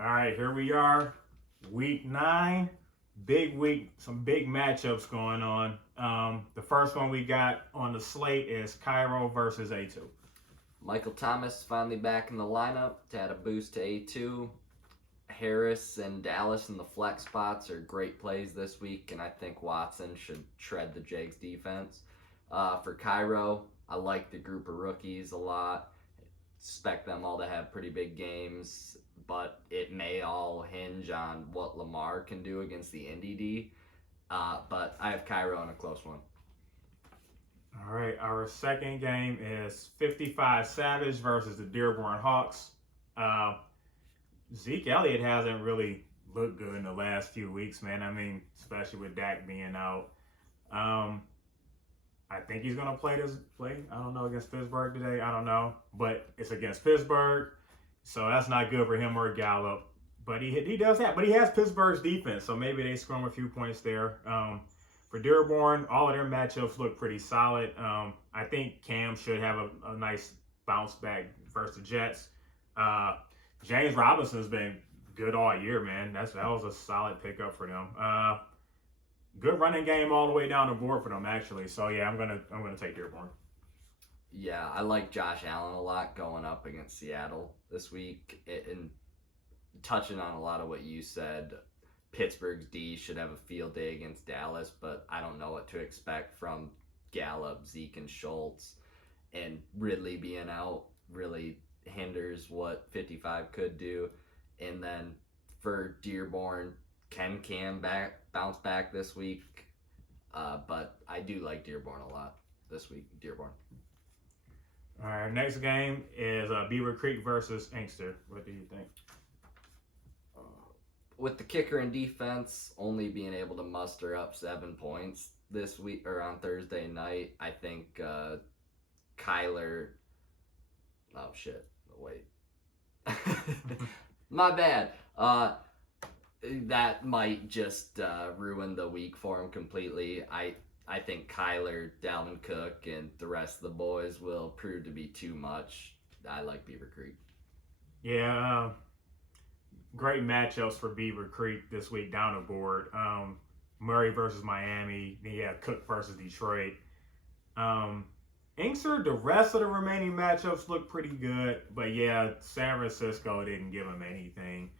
All right, here we are, week 9, big week, some big matchups going on. The first one we got on the slate is Cairo versus A2. Michael Thomas finally back in the lineup to add a boost to A2. Harris and Dallas in the flex spots are great plays this week, and I think Watson should shred the Jags defense. For Cairo, I like the group of rookies a lot. Expect them all to have pretty big games, but it may all hinge on what Lamar can do against the Indy D. But I have Cairo in a close one. All right, our second game is 55 Savage versus the Dearborn Hawks. Uh, Zeke Elliott hasn't really looked good in the last few weeks, man. I mean, especially with Dak being out. Um, I think he's gonna play. I don't know, against Pittsburgh today. I don't know, but it's against Pittsburgh, so that's not good for him or Gallup. But he does that. But he has Pittsburgh's defense, so maybe they score him a few points there. For Dearborn, all of their matchups look pretty solid. I think Cam should have a nice bounce back versus the Jets. James Robinson's been good all year, man. That was a solid pickup for them. Good running game all the way down the board for them, actually. So yeah, I'm gonna take Dearborn. Yeah, I like Josh Allen a lot going up against Seattle this week. And touching on a lot of what you said, Pittsburgh's D should have a field day against Dallas, but I don't know what to expect from Gallup, Zeke, and Schultz. And Ridley being out really hinders what 55 could do. And then for Dearborn, can Cam bounce back this week? But I do like Dearborn a lot this week. Dearborn. All right, next game is Beaver Creek versus Inkster. What do you think? With the kicker and defense only being able to muster up 7 points this week or on Thursday night, I think Kyler. Oh shit! Wait, my bad. That might just ruin the week for him completely. I think Kyler, Dalvin Cook, and the rest of the boys will prove to be too much. I like Beaver Creek. Yeah, great matchups for Beaver Creek this week down the board. Murray versus Miami. Yeah, Cook versus Detroit. Inkster, the rest of the remaining matchups look pretty good, but yeah, San Francisco didn't give him anything.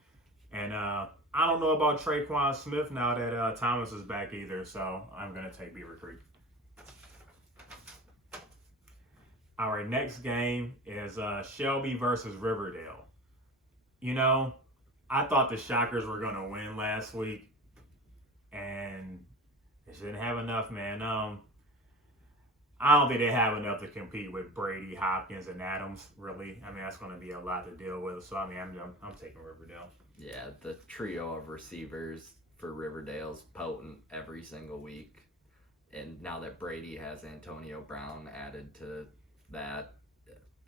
And I don't know about Traquan Smith now that Thomas is back either, so I'm going to take Beaver Creek. All right, next game is Shelby versus Riverdale. You know, I thought the Shockers were going to win last week, and they shouldn't have enough, man. I don't think they have enough to compete with Brady, Hopkins, and Adams, really. I mean, that's going to be a lot to deal with, so I mean, I'm taking Riverdale. Yeah, the trio of receivers for Riverdale's potent every single week. And now that Brady has Antonio Brown added to that,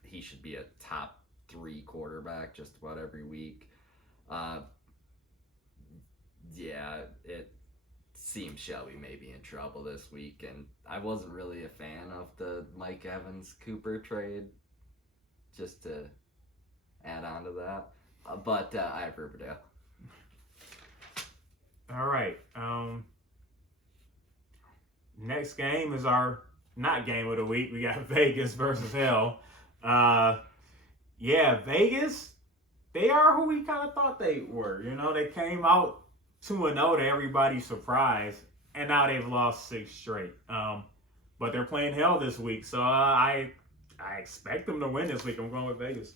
he should be a top 3 quarterback just about every week. Yeah, it seems Shelby may be in trouble this week. And I wasn't really a fan of the Mike Evans-Cooper trade, just to add on to that. But I have Riverdale. All right. Next game is our not game of the week. We got Vegas versus Hell. Yeah, Vegas, they are who we kind of thought they were. You know, they came out 2-0 to everybody's surprise, and now they've lost 6 straight. But they're playing Hell this week, so I expect them to win this week. I'm going with Vegas.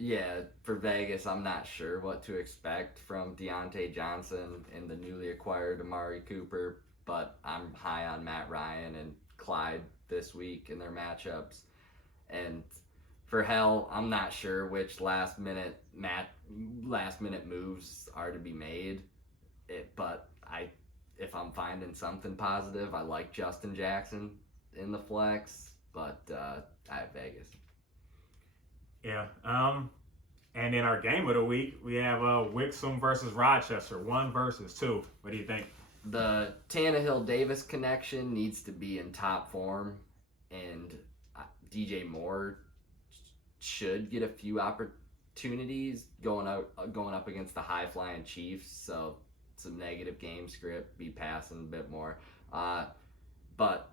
Yeah, for Vegas, I'm not sure what to expect from Deontay Johnson and the newly acquired Amari Cooper, but I'm high on Matt Ryan and Clyde this week in their matchups. And for Hell, I'm not sure which last minute moves are to be made. But if I'm finding something positive, I like Justin Jackson in the flex, but I have Vegas. Yeah. And in our game of the week, we have Wixom versus Rochester, 1 versus 2. What do you think? The Tannehill-Davis connection needs to be in top form, and DJ Moore should get a few opportunities going up against the high flying Chiefs. So some negative game script, be passing a bit more. But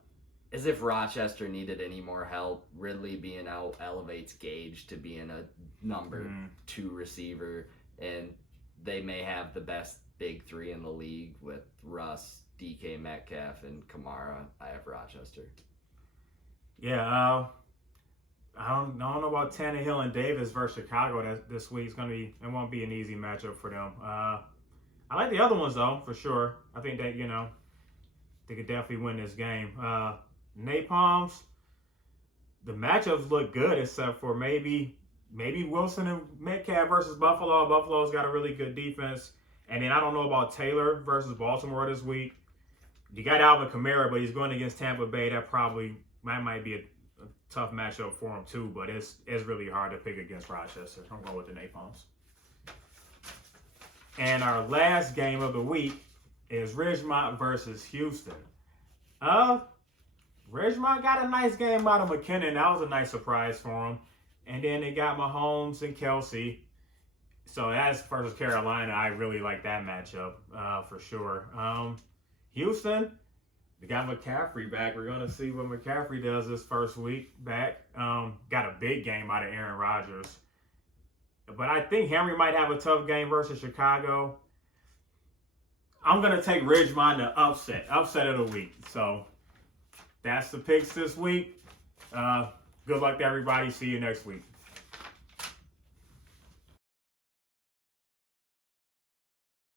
as if Rochester needed any more help, Ridley being out elevates Gage to being a number 2 receiver, and they may have the best big 3 in the league with Russ, DK Metcalf, and Kamara. I have Rochester. Yeah, I don't know about Tannehill and Davis versus Chicago this week. It won't be an easy matchup for them. I like the other ones though, for sure. I think that they could definitely win this game. Napalms, the matchups look good except for maybe Wilson and Metcalf versus Buffalo. Buffalo's got a really good defense. And then I don't know about Taylor versus Baltimore this week. You got Alvin Kamara, but he's going against Tampa Bay. That might be a tough matchup for him too, but it's really hard to pick against Rochester. I'm going with the Napalms. And our last game of the week is Ridgemont versus Houston. Ridgemont got a nice game out of McKinnon. That was a nice surprise for him. And then they got Mahomes and Kelsey. So that's versus Carolina. I really like that matchup for sure. Houston, they got McCaffrey back. We're going to see what McCaffrey does this first week back. Got a big game out of Aaron Rodgers. But I think Henry might have a tough game versus Chicago. I'm going to take Ridgemont to upset of the week. So that's the picks this week. Good luck to everybody. See you next week.